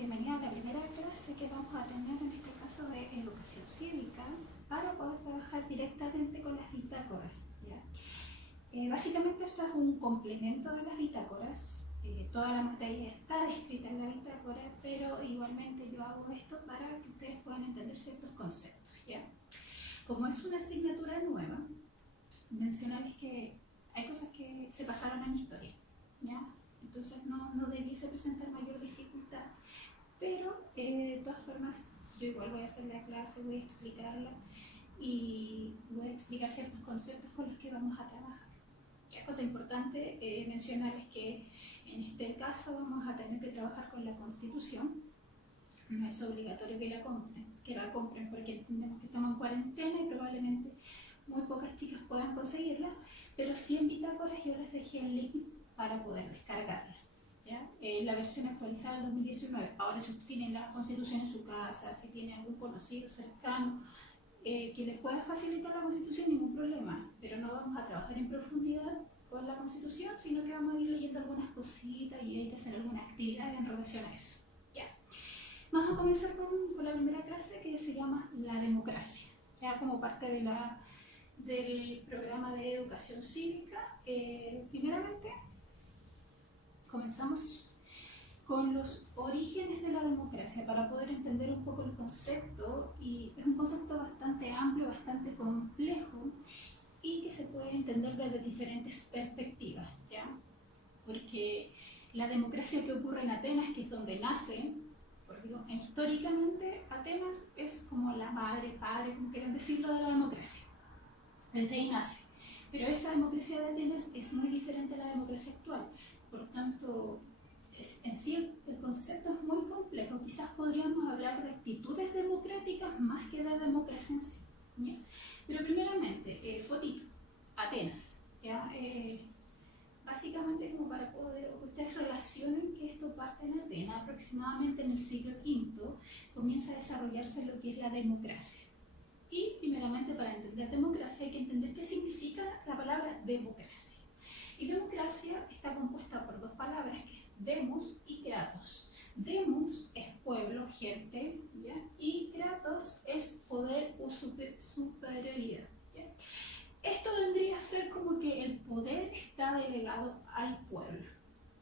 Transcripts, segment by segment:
bienvenida a la primera clase que vamos a tener, en este caso de educación cívica, para poder trabajar directamente con las bitácoras, ¿ya? Básicamente esto es un complemento de las bitácoras. Toda la materia está descrita en la bitácora, pero igualmente yo hago esto para que ustedes puedan entender ciertos conceptos, ¿ya? Como es una asignatura nueva, mencionarles que hay cosas que se pasaron en historia, ¿ya? Entonces no debiese presentar mayor dificultad, pero de todas formas yo igual voy a hacer la clase, voy a explicarla y voy a explicar ciertos conceptos con los que vamos a trabajar. Es cosa importante mencionarles que en este caso vamos a tener que trabajar con la Constitución. No es obligatorio que la compren porque entendemos que estamos en cuarentena y probablemente muy pocas chicas puedan conseguirla, pero sí en bitácoras yo les dejé el link para poder descargarla, ¿ya? La versión actualizada del 2019. Ahora, si usted tiene la Constitución en su casa, si tiene algún conocido cercano que les pueda facilitar la Constitución, ningún problema, pero no vamos a trabajar en profundidad con la Constitución, sino que vamos a ir leyendo algunas cositas y hay que hacer alguna actividad en relación a eso, ¿ya? Vamos a comenzar con la primera clase, que se llama la democracia, ya como parte del programa de educación cívica. Primeramente comenzamos con los orígenes de la democracia para poder entender un poco el concepto, y es un concepto bastante amplio, bastante complejo y que se puede entender desde diferentes perspectivas, ¿ya? Porque la democracia que ocurre en Atenas, que es donde nace, porque históricamente Atenas es como la madre, padre, como quieran decirlo, de la democracia. Desde ahí nace. Pero esa democracia de Atenas es muy diferente a la democracia actual. Por tanto, en sí el concepto es muy complejo. Quizás podríamos hablar de actitudes democráticas más que de democracia en sí, ¿ya? Pero primeramente, fotito, Atenas, ¿ya? Básicamente como para poder ustedes relacionen que esto parte en Atenas, aproximadamente en el siglo V, comienza a desarrollarse lo que es la democracia. Y primeramente, para entender democracia hay que entender qué significa la palabra democracia. Y democracia está compuesta por dos palabras, que es demos y kratos. Demos es pueblo, gente, ¿ya? Y kratos es poder o superioridad, ¿ya? Esto vendría a ser como que el poder está delegado al pueblo,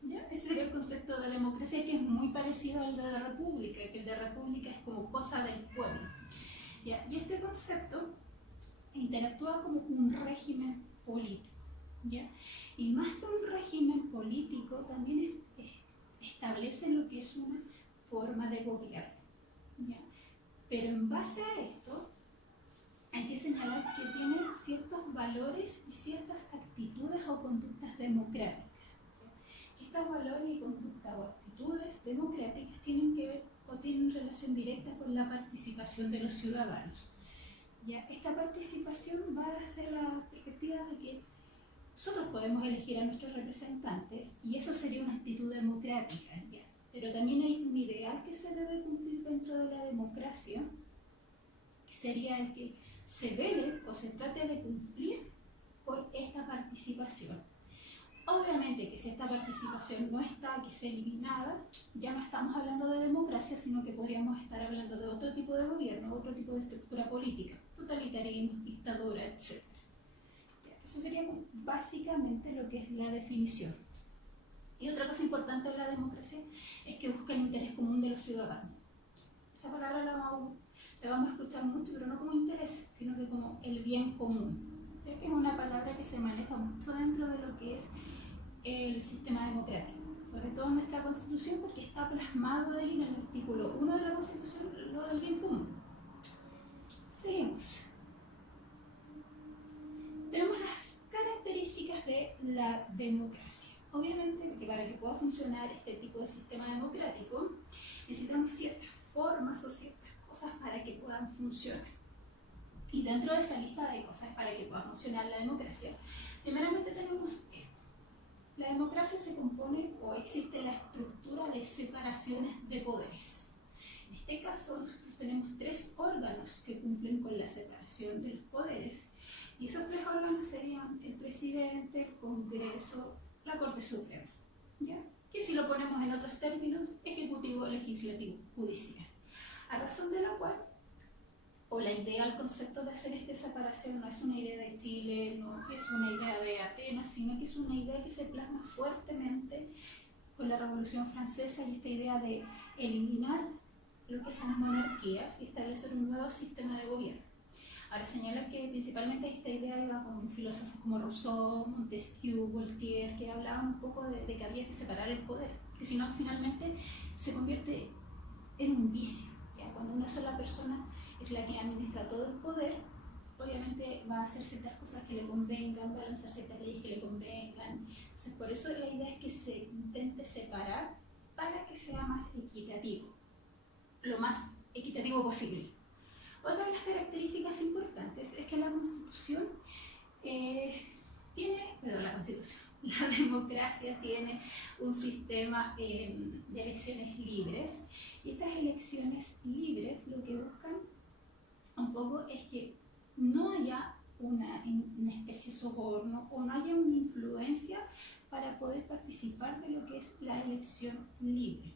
¿ya? Ese sería el concepto de democracia, que es muy parecido al de república, que el de república es como cosa del pueblo, ¿ya? Y este concepto interactúa como un régimen político, ¿ya? Y más que un régimen político, también establece lo que es una forma de gobierno, ¿ya? Pero en base a esto hay que señalar que tiene ciertos valores y ciertas actitudes o conductas democráticas, ¿ya? Estos valores y conductas o actitudes democráticas tienen que ver o tienen relación directa con la participación de los ciudadanos, ¿ya? Esta participación va desde la perspectiva de que nosotros podemos elegir a nuestros representantes y eso sería una actitud democrática, ¿ya? Pero también hay un ideal que se debe cumplir dentro de la democracia, que sería el que se vele o se trate de cumplir con esta participación. Obviamente que si esta participación no está, que sea eliminada, ya no estamos hablando de democracia, sino que podríamos estar hablando de otro tipo de gobierno, otro tipo de estructura política, totalitarismo, dictadura, etc. Eso sería básicamente lo que es la definición. Y otra cosa importante de la democracia es que busca el interés común de los ciudadanos. Esa palabra la vamos a escuchar mucho, pero no como interés, sino que como el bien común, ya que es una palabra que se maneja mucho dentro de lo que es el sistema democrático, sobre todo en nuestra Constitución, porque está plasmado ahí en el artículo 1 de la Constitución, lo del bien común. Seguimos. Tenemos las características de la democracia. Obviamente que para que pueda funcionar este tipo de sistema democrático necesitamos ciertas formas o ciertas cosas para que puedan funcionar. Y dentro de esa lista de cosas para que pueda funcionar la democracia, primeramente tenemos esto. La democracia se compone o existe la estructura de separaciones de poderes. En este caso nosotros tenemos tres órganos que cumplen con la separación de los poderes, y esos tres órganos serían el presidente, el Congreso, la Corte Suprema, ¿ya? que si lo ponemos en otros términos, ejecutivo, legislativo, judicial. A razón de la cual, o la idea, el concepto de hacer esta separación no es una idea de Chile, no es una idea de Atenas, sino que es una idea que se plasma fuertemente con la Revolución Francesa y esta idea de eliminar lo que es las monarquías y establecer un nuevo sistema de gobierno. Ahora señalar que principalmente esta idea iba con filósofos como Rousseau, Montesquieu, Voltaire, que hablaban un poco de que había que separar el poder, que si no finalmente se convierte en un vicio. ¿Ya? Cuando una sola persona es la que administra todo el poder, obviamente va a hacer ciertas cosas que le convengan, va a lanzar ciertas leyes que le convengan. Entonces por eso la idea es que se intente separar para que sea más equitativo, lo más equitativo posible. Otra de las características importantes es que la Constitución la democracia tiene un sistema de elecciones libres, y estas elecciones libres lo que buscan un poco es que no haya una especie de soborno o no haya una influencia para poder participar de lo que es la elección libre.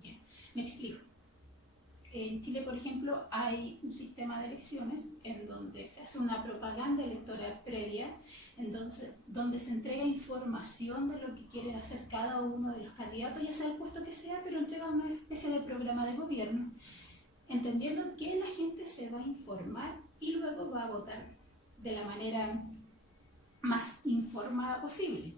¿Bien? Me explico. En Chile, por ejemplo, hay un sistema de elecciones en donde se hace una propaganda electoral previa, donde se entrega información de lo que quieren hacer cada uno de los candidatos, ya sea el puesto que sea, pero entrega una especie de programa de gobierno, entendiendo que la gente se va a informar y luego va a votar de la manera más informada posible.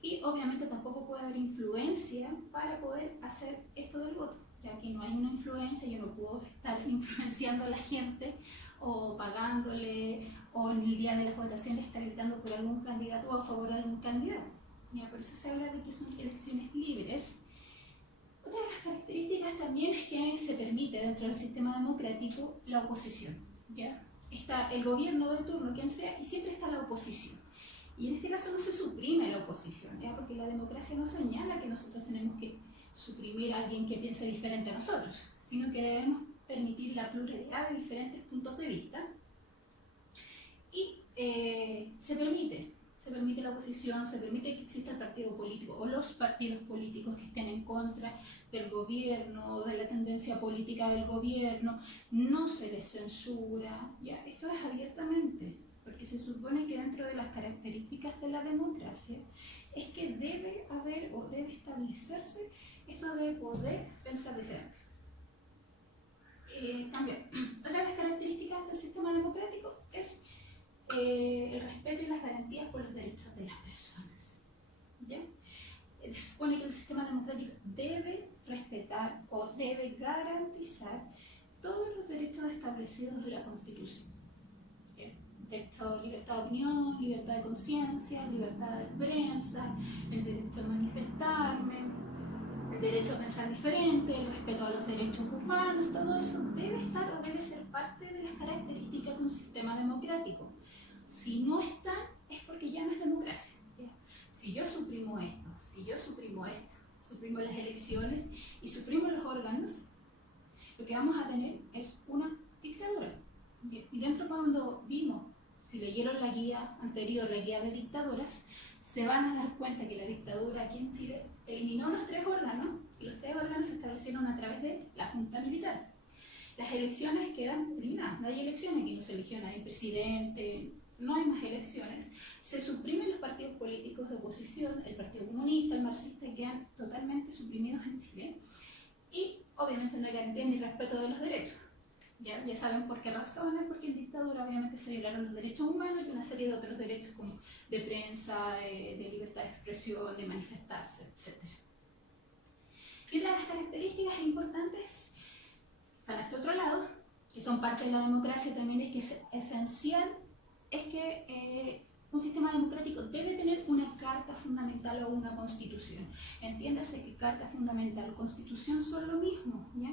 Y obviamente tampoco puede haber influencia para poder hacer esto del voto, ya que no hay una influencia, yo no puedo estar influenciando a la gente o pagándole o en el día de las votaciones estar gritando por algún candidato o a favor de algún candidato. ¿Ya? Por eso se habla de que son elecciones libres. Otra de las características también es que se permite dentro del sistema democrático la oposición. ¿Ya? Está el gobierno de turno, quien sea, y siempre está la oposición. Y en este caso no se suprime la oposición, ¿ya? Porque la democracia no señala que nosotros tenemos que suprimir a alguien que piense diferente a nosotros, sino que debemos permitir la pluralidad de diferentes puntos de vista. Y se permite la oposición, se permite que exista el partido político o los partidos políticos que estén en contra del gobierno o de la tendencia política del gobierno, no se les censura, ¿ya? Esto es abiertamente, porque se supone que dentro de las características de la democracia es que debe haber o debe establecerse esto de poder pensar diferente. También, otra de las características del sistema democrático es el respeto y las garantías por los derechos de las personas. ¿Ya? Se supone que el sistema democrático debe respetar o debe garantizar todos los derechos establecidos en la Constitución. Derecho, libertad de opinión, libertad de conciencia, libertad de prensa, el derecho a manifestarme, el derecho a pensar diferente, el respeto a los derechos humanos, todo eso debe estar o debe ser parte de las características de un sistema democrático. Si no están, es porque ya no es democracia. ¿Ya? Si yo suprimo esto, suprimo las elecciones y suprimo los órganos, lo que vamos a tener es una dictadura. Y dentro, cuando vimos, si leyeron la guía anterior, la guía de dictaduras, se van a dar cuenta que la dictadura aquí en Chile eliminó los 3 órganos, y los 3 órganos se establecieron a través de la Junta Militar. Las elecciones quedan eliminadas, no hay elecciones, aquí no se eligió nadie presidente, no hay más elecciones, se suprimen los partidos políticos de oposición, el Partido Comunista, el marxista, quedan totalmente suprimidos en Chile, y obviamente no hay garantía ni respeto de los derechos. Ya saben por qué razones, porque en dictadura obviamente se violaron los derechos humanos y una serie de otros derechos como de prensa, de libertad de expresión, de manifestarse, etc. Y otra de las características importantes a nuestro otro lado, que son parte de la democracia también, es que es esencial, es que un sistema democrático debe tener una carta fundamental o una constitución. Entiéndase que carta fundamental o constitución son lo mismo, ¿ya?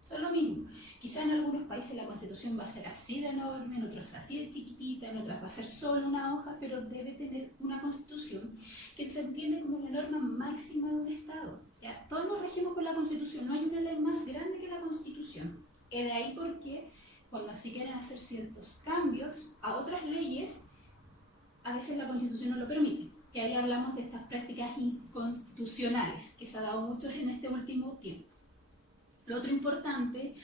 Son lo mismo. Quizá en algunos países la constitución va a ser así de enorme, en otros así de chiquitita, en otras va a ser solo una hoja, pero debe tener una constitución que se entiende como la norma máxima de un Estado. ¿Ya? Todos nos regimos por la constitución, no hay una ley más grande que la constitución. Y de ahí porque cuando se quieren hacer ciertos cambios a otras leyes, a veces la constitución no lo permite. que ahí hablamos de estas prácticas inconstitucionales que se ha dado muchos en este último tiempo. Lo otro importante,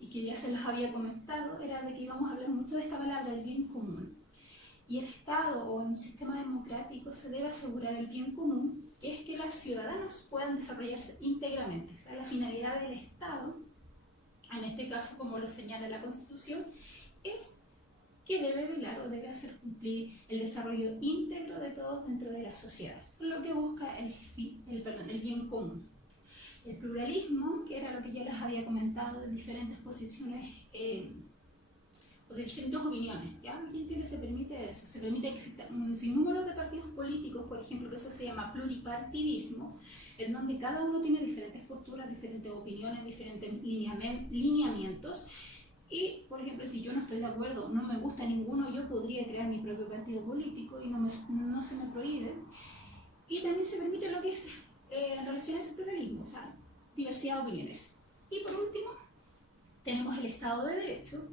y que ya se los había comentado, era de que íbamos a hablar mucho de esta palabra, el bien común. Y el Estado o un sistema democrático se debe asegurar el bien común, que es que los ciudadanos puedan desarrollarse íntegramente. O sea, la finalidad del Estado, en este caso como lo señala la Constitución, es que debe velar o debe hacer cumplir el desarrollo íntegro de todos dentro de la sociedad. Eso es lo que busca el bien común. El pluralismo, que era lo que ya les había comentado, de diferentes posiciones o de diferentes opiniones. ¿Ya? Aquí en Chile se permite eso, se permite que exista un sinnúmero de partidos políticos, por ejemplo, que eso se llama pluripartidismo, en donde cada uno tiene diferentes posturas, diferentes opiniones, diferentes lineamientos. Y, por ejemplo, si yo no estoy de acuerdo, no me gusta ninguno, yo podría crear mi propio partido político y no se me prohíbe. Y también se permite lo que es en relación a ese pluralismo, o sea, diversidad de opiniones. Y por último, tenemos el Estado de Derecho,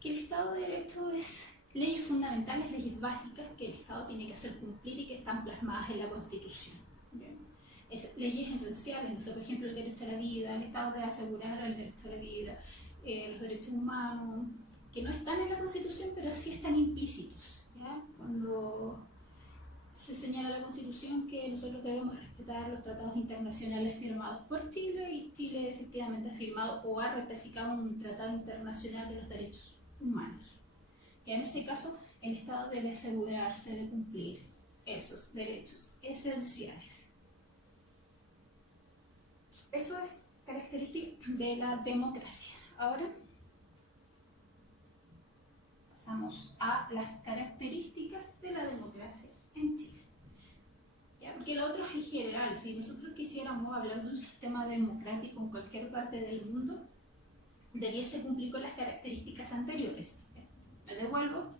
que el Estado de Derecho es leyes fundamentales, leyes básicas que el Estado tiene que hacer cumplir y que están plasmadas en la Constitución. ¿Bien? Leyes esenciales, no sé, por ejemplo, el derecho a la vida, el Estado debe asegurar el derecho a la vida, los derechos humanos, que no están en la Constitución, pero sí están implícitos. ¿Ya? Cuando se señala en la Constitución que nosotros debemos respetar los tratados internacionales firmados por Chile, y Chile efectivamente ha firmado o ha ratificado un tratado internacional de los derechos humanos. Y en ese caso, el Estado debe asegurarse de cumplir esos derechos esenciales. Eso es característica de la democracia. Ahora pasamos a las características de la democracia en Chile. ¿Ya? Porque lo otro es en general. Si nosotros quisiéramos hablar de un sistema democrático en cualquier parte del mundo, debiese cumplir con las características anteriores. Me devuelvo.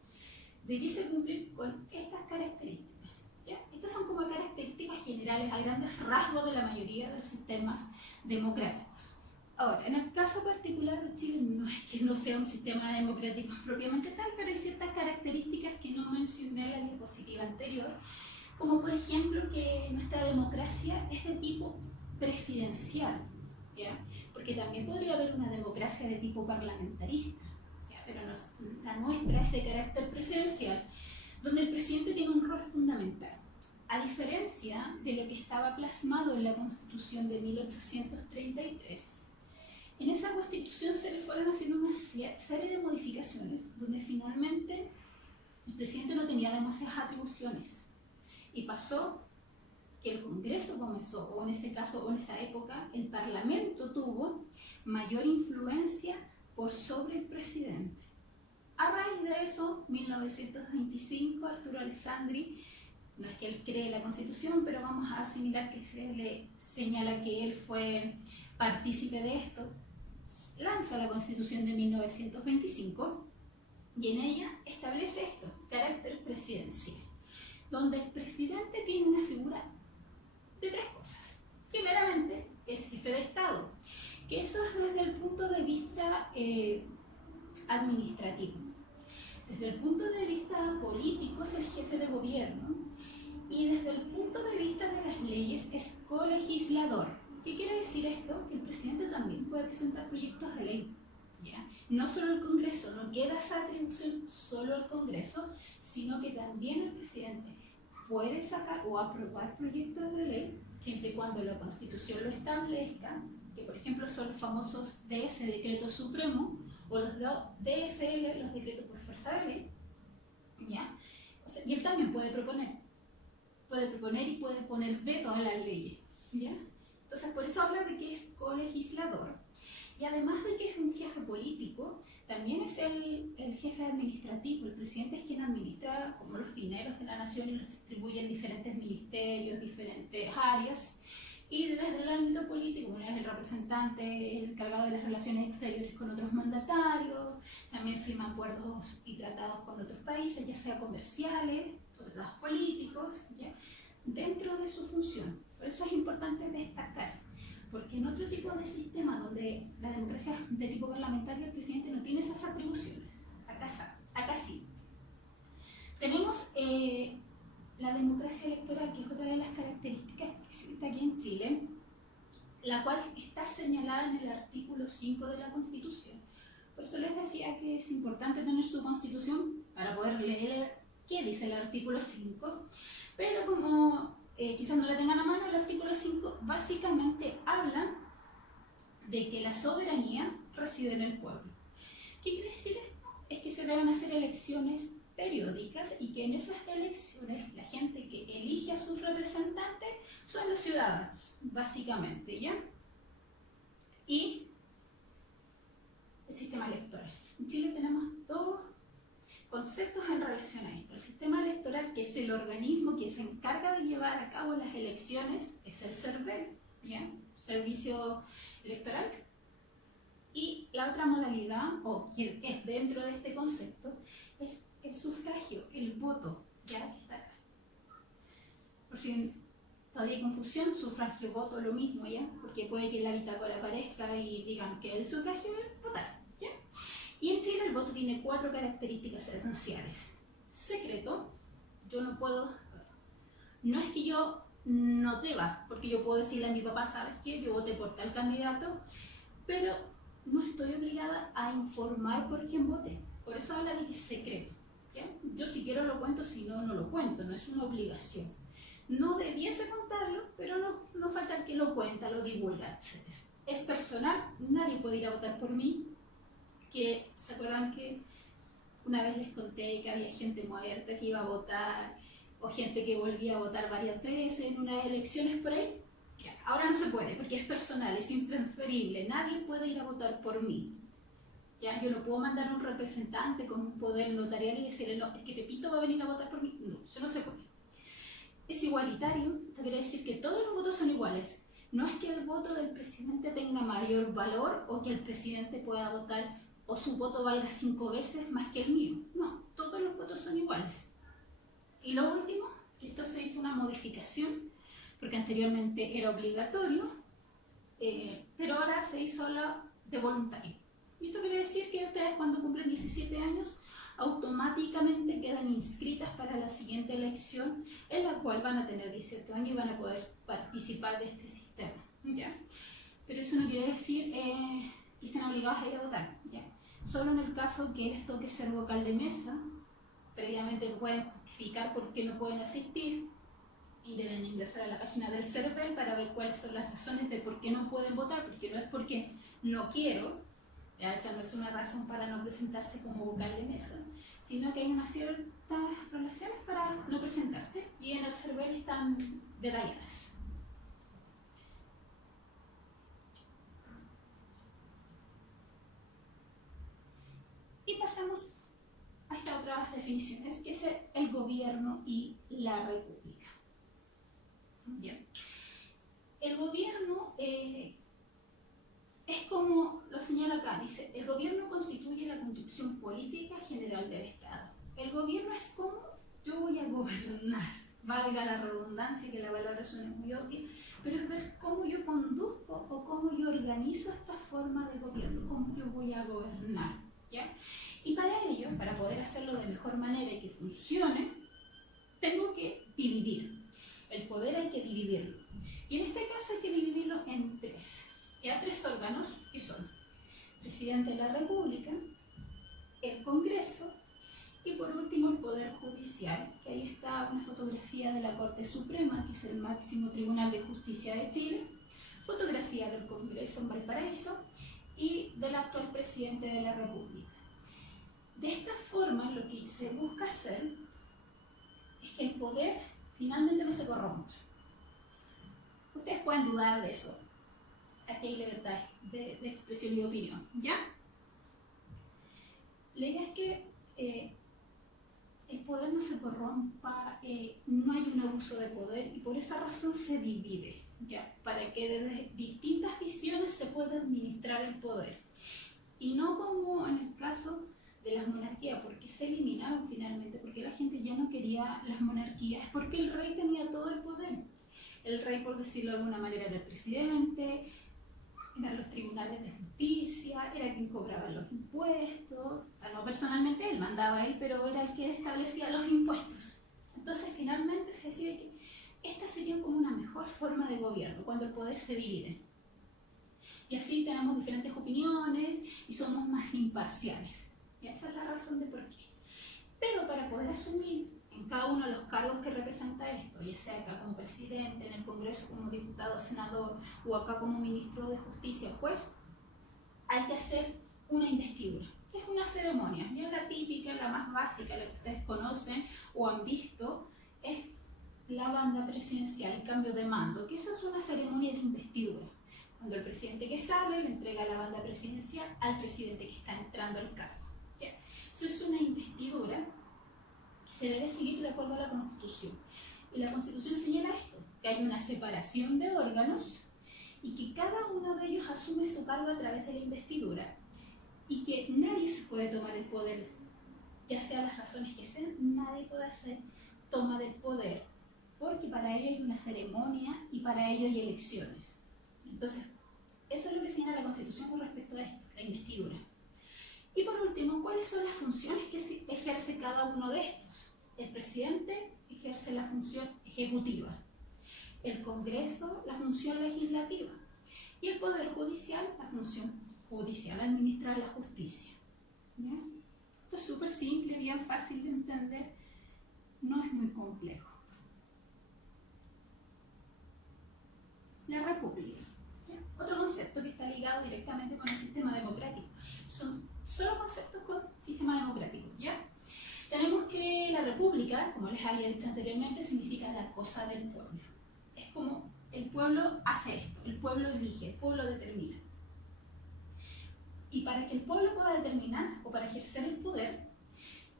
Debiese cumplir con estas características. ¿Ya? Estas son como características generales a grandes rasgos de la mayoría de los sistemas democráticos. Ahora, en el caso particular de Chile, no es que no sea un sistema democrático propiamente tal, pero hay ciertas características que no mencioné en la diapositiva anterior, como por ejemplo que nuestra democracia es de tipo presidencial, ¿ya? Porque también podría haber una democracia de tipo parlamentarista, ¿ya? Pero la nuestra es de carácter presidencial, donde el presidente tiene un rol fundamental. A diferencia de lo que estaba plasmado en la Constitución de 1833, en esa Constitución se le fueron haciendo una serie de modificaciones, donde finalmente el presidente no tenía demasiadas atribuciones. Y pasó que el Congreso comenzó, o en ese caso, o en esa época, el Parlamento tuvo mayor influencia por sobre el presidente. A raíz de eso, 1925, Arturo Alessandri, no es que él cree la Constitución, pero vamos a asimilar que se le señala que él fue partícipe de esto, lanza la Constitución de 1925 y en ella establece esto, carácter presidencial, donde el presidente tiene una figura de tres cosas. Primeramente, es jefe de Estado, que eso es desde el punto de vista administrativo. Desde el punto de vista político es el jefe de gobierno, y desde el punto de vista de las leyes es colegislador. ¿Qué quiere decir esto? Que el presidente también puede presentar proyectos de ley, ¿ya? No solo el Congreso, no queda esa atribución solo al Congreso, sino que también el presidente puede sacar o aprobar proyectos de ley, siempre y cuando la Constitución lo establezca, que por ejemplo son los famosos DS, Decreto Supremo, o los DFL, los decretos por fuerza de ley, ¿ya? O sea, y él también puede proponer y puede poner veto a las leyes, ¿ya? Entonces, por eso habla de que es colegislador. Y además de que es un jefe político, también es el jefe administrativo. El presidente es quien administra como los dineros de la nación y los distribuye en diferentes ministerios, diferentes áreas. Y desde el ámbito político, uno es el representante, el encargado de las relaciones exteriores con otros mandatarios, también firma acuerdos y tratados con otros países, ya sea comerciales o tratados políticos, ¿ya? Dentro de su función. Por eso es importante destacar, porque en otro tipo de sistema donde la democracia es de tipo parlamentario, el presidente no tiene esas atribuciones. Acá sí. Tenemos la democracia electoral, que es otra de las características que existe aquí en Chile, la cual está señalada en el artículo 5 de la Constitución. Por eso les decía que es importante tener su Constitución para poder leer qué dice el artículo 5, pero como quizás no la tengan a mano, el artículo 5 básicamente habla de que la soberanía reside en el pueblo. ¿Qué quiere decir esto? Es que se deben hacer elecciones periódicas y que en esas elecciones la gente que elige a sus representantes son los ciudadanos, básicamente, ¿ya? Y el sistema electoral. En Chile tenemos dos conceptos en relación a esto. El sistema electoral, que es el organismo que se encarga de llevar a cabo las elecciones, es el CERVEL, ¿ya? Servicio Electoral. Y la otra modalidad, o que es dentro de este concepto, es el sufragio, el voto, ya que está acá. Por si todavía hay confusión, sufragio, voto, lo mismo, ¿ya? Porque puede que en la bitácora aparezca y digan que el sufragio es votar, ¿ya? Y en Chile el voto tiene 4 características esenciales. Secreto, yo no puedo, no es que yo no deba, porque yo puedo decirle a mi papá, ¿sabes qué? Yo voté por tal candidato, pero no estoy obligada a informar por quién voté. Por eso habla de que es secreto, ¿ya? Yo si quiero lo cuento, si no, no lo cuento, no es una obligación. No debiese contarlo, pero no falta el que lo cuenta, lo divulga, etc. Es personal, nadie puede ir a votar por mí. Que, ¿se acuerdan que una vez les conté que había gente muerta que iba a votar, o gente que volvía a votar varias veces en unas elecciones por ahí? Ahora no se puede, porque es personal, es intransferible, nadie puede ir a votar por mí. ¿Ya? Yo no puedo mandar a un representante con un poder notarial y decirle, no, es que Pepito va a venir a votar por mí. No, eso no se puede. Es igualitario, esto quiere decir que todos los votos son iguales. No es que el voto del presidente tenga mayor valor o que el presidente pueda votar o su voto valga 5 veces más que el mío. No, todos los votos son iguales. Y lo último, que esto se hizo una modificación, porque anteriormente era obligatorio, pero ahora se hizo la de voluntario. Y esto quiere decir que ustedes cuando cumplen 17 años automáticamente quedan inscritas para la siguiente elección, en la cual van a tener 18 años y van a poder participar de este sistema, ¿ya? Pero eso no quiere decir que estén obligados a ir a votar, ¿ya? Solo en el caso que les toque ser vocal de mesa, previamente pueden justificar por qué no pueden asistir y deben ingresar a la página del CERVEL para ver cuáles son las razones de por qué no pueden votar, porque no es porque no quiero, ya esa no es una razón para no presentarse como vocal de mesa, sino que hay unas ciertas relaciones para no presentarse y en el CERVEL están detalladas. Y pasamos a estas otras definiciones, que es el gobierno y la república. Bien. El gobierno es como lo señala acá, dice, el gobierno constituye la conducción política general del Estado. El gobierno es como yo voy a gobernar, valga la redundancia, que la palabra suena muy obvia, pero es ver cómo yo conduzco o cómo yo organizo esta forma de gobierno, cómo yo voy a gobernar, ¿ya? Y para ello, para poder hacerlo de mejor manera y que funcione, tengo que dividir. El poder hay que dividirlo. Y en este caso hay que dividirlo en 3. Ya 3 órganos, que son el presidente de la República, el Congreso y por último el Poder Judicial, que ahí está una fotografía de la Corte Suprema, que es el máximo tribunal de justicia de Chile, fotografía del Congreso en Valparaíso y del actual presidente de la República. De esta forma lo que se busca hacer es que el poder finalmente no se corrompa. Ustedes pueden dudar de eso. Aquí hay libertad de expresión y de opinión, ¿ya? La idea es que el poder no se corrompa, no hay un abuso de poder y por esa razón se divide, ¿ya? Para que desde distintas visiones se pueda administrar el poder. Y no como en el caso de las monarquías, porque se eliminaron finalmente, porque la gente ya no quería las monarquías, porque el rey tenía todo el poder. El rey, por decirlo de alguna manera, era el presidente, eran los tribunales de justicia, era quien cobraba los impuestos, no personalmente él, mandaba él, pero era el que establecía los impuestos. Entonces finalmente se decide que esta sería como una mejor forma de gobierno, cuando el poder se divide. Y así tenemos diferentes opiniones y somos más imparciales. Y esa es la razón de por qué. Pero para poder asumir en cada uno de los cargos que representa esto, ya sea acá como presidente, en el Congreso como diputado, senador, o acá como ministro de Justicia o juez, hay que hacer una investidura, que es una ceremonia, bien la típica, la más básica, la que ustedes conocen o han visto, es la banda presidencial, el cambio de mando, que esa es una ceremonia de investidura, cuando el presidente que sale le entrega la banda presidencial al presidente que está entrando al cargo. ¿Ya? Eso es una investidura que se debe seguir de acuerdo a la Constitución. Y la Constitución señala esto, que hay una separación de órganos y que cada uno de ellos asume su cargo a través de la investidura y que nadie se puede tomar el poder, ya sea las razones que sean, nadie puede hacer toma del poder, porque para ello hay una ceremonia y para ello hay elecciones. Entonces, eso es lo que señala la Constitución con respecto a esto, la investidura. Y por último, ¿cuáles son las funciones que ejerce cada uno de estos? El presidente ejerce la función ejecutiva, el Congreso la función legislativa y el Poder Judicial la función judicial, administrar la justicia. ¿Ya? Esto es súper simple, bien fácil de entender, no es muy complejo. La República. ¿Ya? Otro concepto que está ligado directamente con el sistema democrático. Son solo conceptos con sistema democrático. ¿Ya? Tenemos que la República, como les había dicho anteriormente, significa la cosa del pueblo. Es como el pueblo hace esto, el pueblo elige, el pueblo determina. Y para que el pueblo pueda determinar o para ejercer el poder,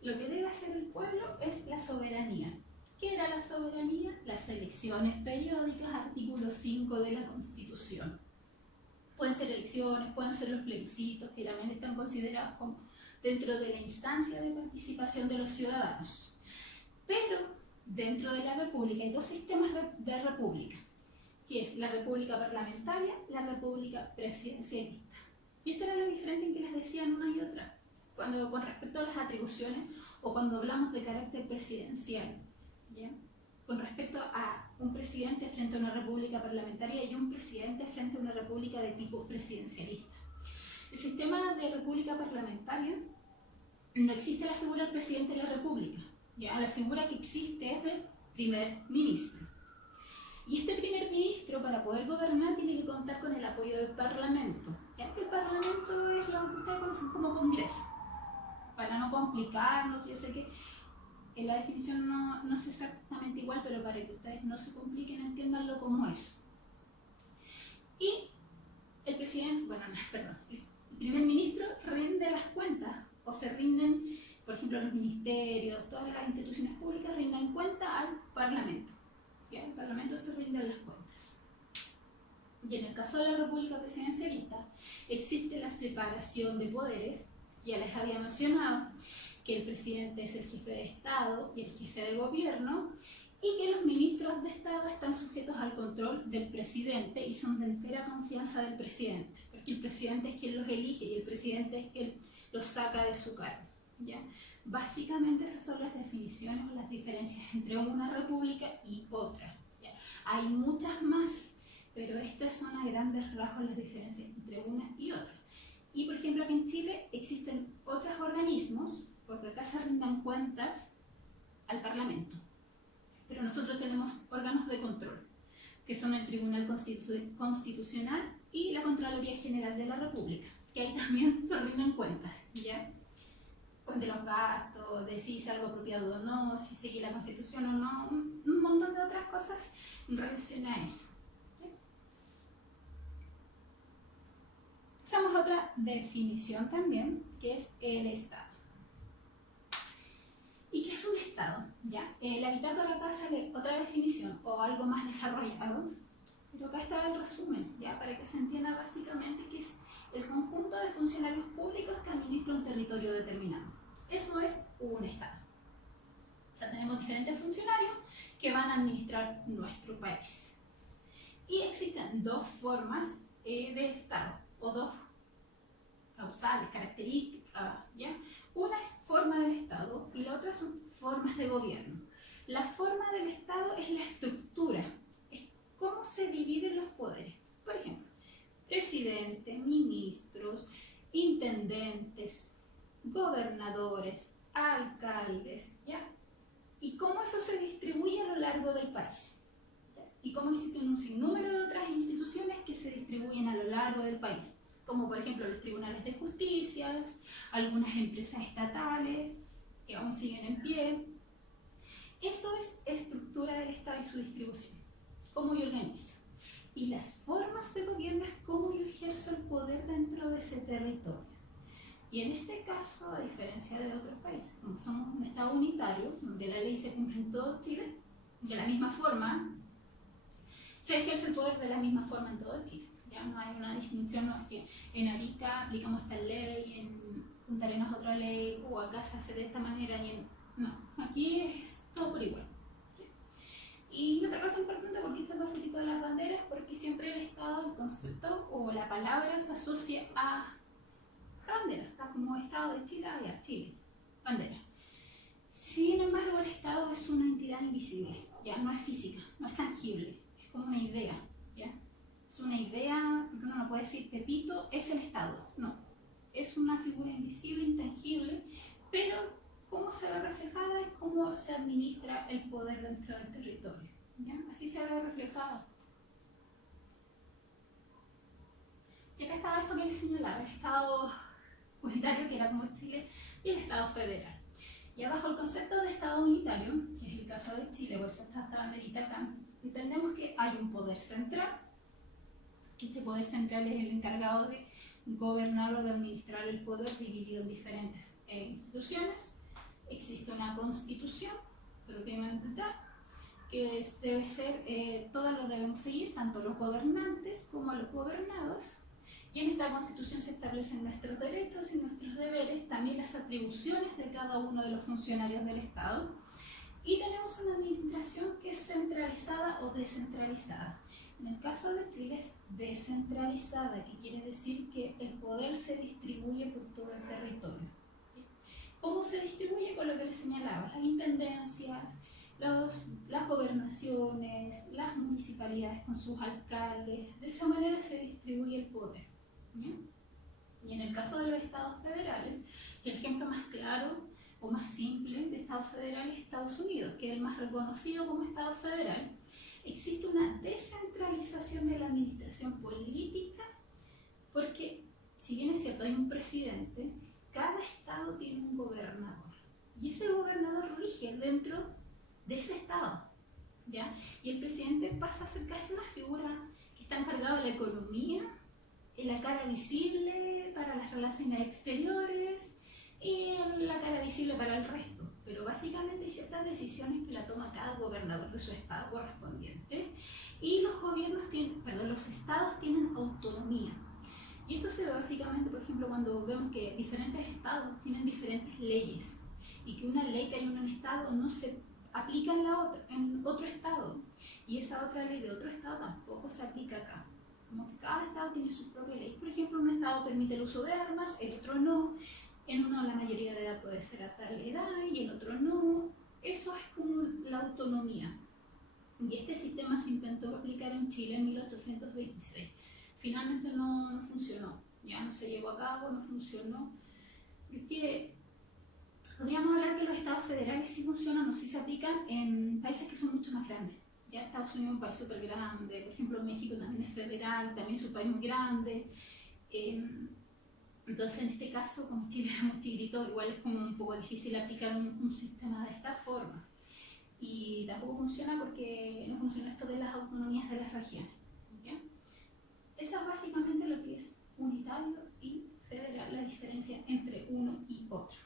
lo que debe hacer el pueblo es la soberanía. ¿Qué era la soberanía? Las elecciones periódicas, artículo 5 de la Constitución. Pueden ser elecciones, pueden ser los plebiscitos, que también están considerados como dentro de la instancia de participación de los ciudadanos. Pero dentro de la República hay dos sistemas de república, que es la república parlamentaria y la república presidencialista. Y esta era la diferencia en que les decían una y otra, cuando con respecto a las atribuciones o cuando hablamos de carácter presidencial, ¿ya? Con respecto a un presidente frente a una república parlamentaria y un presidente frente a una república de tipo presidencialista. El sistema de república parlamentaria no existe la figura del presidente de la república, ¿ya? La figura que existe es del primer ministro. Y este primer ministro, para poder gobernar, tiene que contar con el apoyo del Parlamento. ¿Ya? El Parlamento es lo que ustedes conocen como Congreso. Para no complicarnos, yo sé que en la definición no es exactamente igual, pero para que ustedes no se compliquen, entiéndanlo como es. Y el presidente, el primer ministro rinde las cuentas, o se rinden, por ejemplo, los ministerios, todas las instituciones públicas rinden cuenta al Parlamento. ¿Ya? El Parlamento se rinde las cuentas. Y en el caso de la República Presidencialista, existe la separación de poderes, ya les había mencionado, que el presidente es el jefe de Estado y el jefe de gobierno, y que los ministros de Estado están sujetos al control del presidente y son de entera confianza del presidente, porque el presidente es quien los elige y el presidente es quien los saca de su cargo. ¿Ya? Básicamente esas son las definiciones o las diferencias entre una república y otra. ¿Ya? Hay muchas más, pero estas son a grandes rasgos las diferencias entre una y otra. Y por ejemplo aquí en Chile existen otros organismos, porque acá se rindan cuentas al Parlamento, pero nosotros tenemos órganos de control, que son el Tribunal Constitucional y la Contraloría General de la República, que ahí también se rinden cuentas, ¿ya? Pues de los gastos, de si es algo apropiado o no, si sigue la Constitución o no, un montón de otras cosas en relación a eso. ¿Sí? Usamos otra definición también, que es el Estado. ¿Y qué es un Estado? ¿Ya? La bitácora acá sale otra definición o algo más desarrollado, pero acá está el resumen, ¿ya? Para que se entienda básicamente que es el conjunto de funcionarios públicos que administran un territorio determinado. Eso es un Estado. O sea, tenemos diferentes funcionarios que van a administrar nuestro país. Y existen dos formas de Estado, o dos causales, características, ¿ya? Una es forma del Estado y la otra son formas de gobierno. La forma del Estado es la estructura, es cómo se dividen los poderes. Por ejemplo, presidente, ministros, intendentes, gobernadores, alcaldes, ¿ya? Y cómo eso se distribuye a lo largo del país. ¿Ya? Y cómo existen un sinnúmero de otras instituciones que se distribuyen a lo largo del país, como por ejemplo los tribunales de justicia, algunas empresas estatales que aún siguen en pie. Eso es estructura del Estado y su distribución, cómo yo organizo. Y las formas de gobierno es cómo yo ejerzo el poder dentro de ese territorio. Y en este caso, a diferencia de otros países, como somos un Estado unitario, donde la ley se cumple en todo Chile, de la misma forma, se ejerce el poder de la misma forma en todo Chile. Ya no hay una distinción, no es que en Arica aplicamos esta ley, en Punta Arenas otra ley, o acá se hace de esta manera y en... No, aquí es todo por igual. Y otra cosa importante, porque esto es la fotito de las banderas, porque siempre el Estado, el concepto o la palabra se asocia a la bandera, está como Estado de Chile, ya, Chile, bandera. Sin embargo, el Estado es una entidad invisible, ya no es física, no es tangible, es como una idea, ya. Es una idea, porque uno no puede decir Pepito es el Estado, no. Es una figura invisible, intangible, pero cómo se ve reflejada es cómo se administra el poder dentro del territorio, ¿ya? Así se ve reflejado. Y acá estaba esto que les señalaba, el Estado unitario, que era como Chile, y el Estado federal. Y bajo el concepto de Estado unitario, que es el caso de Chile, por eso está esta banderita acá, entendemos que hay un poder central, que este poder central es el encargado de gobernar o de administrar el poder dividido en diferentes instituciones. Existe una constitución propiamente tal, que debe ser, todas lo debemos seguir, tanto los gobernantes como los gobernados. Y en esta constitución se establecen nuestros derechos y nuestros deberes, también las atribuciones de cada uno de los funcionarios del Estado. Y tenemos una administración que es centralizada o descentralizada. En el caso de Chile es descentralizada, que quiere decir que el poder se distribuye por todo el territorio. ¿Cómo se distribuye? Con lo que les señalaba, las intendencias, las gobernaciones, las municipalidades con sus alcaldes. De esa manera se distribuye el poder. ¿Bien? Y en el caso de los estados federales, que el ejemplo más claro o más simple de estado federal es Estados Unidos, que es el más reconocido como estado federal, existe una descentralización de la administración política, porque si bien es cierto hay un presidente, cada estado tiene un gobernador y ese gobernador rige dentro de ese estado, ¿ya? Y el presidente pasa a ser casi una figura que está encargada de la economía, la cara visible para las relaciones exteriores y la cara visible para el resto. Pero básicamente hay ciertas decisiones que la toma cada gobernador de su estado correspondiente y los estados tienen autonomía. Y esto se ve básicamente, por ejemplo, cuando vemos que diferentes estados tienen diferentes leyes y que una ley que hay en un estado no se aplica en otro estado y esa otra ley de otro estado tampoco se aplica acá. Como que cada estado tiene sus propias leyes. Por ejemplo, un estado permite el uso de armas, el otro no. En uno la mayoría de edad puede ser a tal edad y el otro no. Eso es como la autonomía. Y este sistema se intentó aplicar en Chile en 1826. Finalmente no funcionó, ya no se llevó a cabo, no funcionó. Es que podríamos hablar que los estados federales sí funcionan o sí se aplican en países que son mucho más grandes. Ya Estados Unidos es un país súper grande, por ejemplo México también es federal, también es un país muy grande. Entonces en este caso, como Chile es muy chiquitito, igual es como un poco difícil aplicar un sistema de esta forma. Y tampoco funciona porque no funciona esto de las autonomías de las regiones. ¿Ya? Eso es básicamente lo que es unitario y federal, la diferencia entre uno y otro.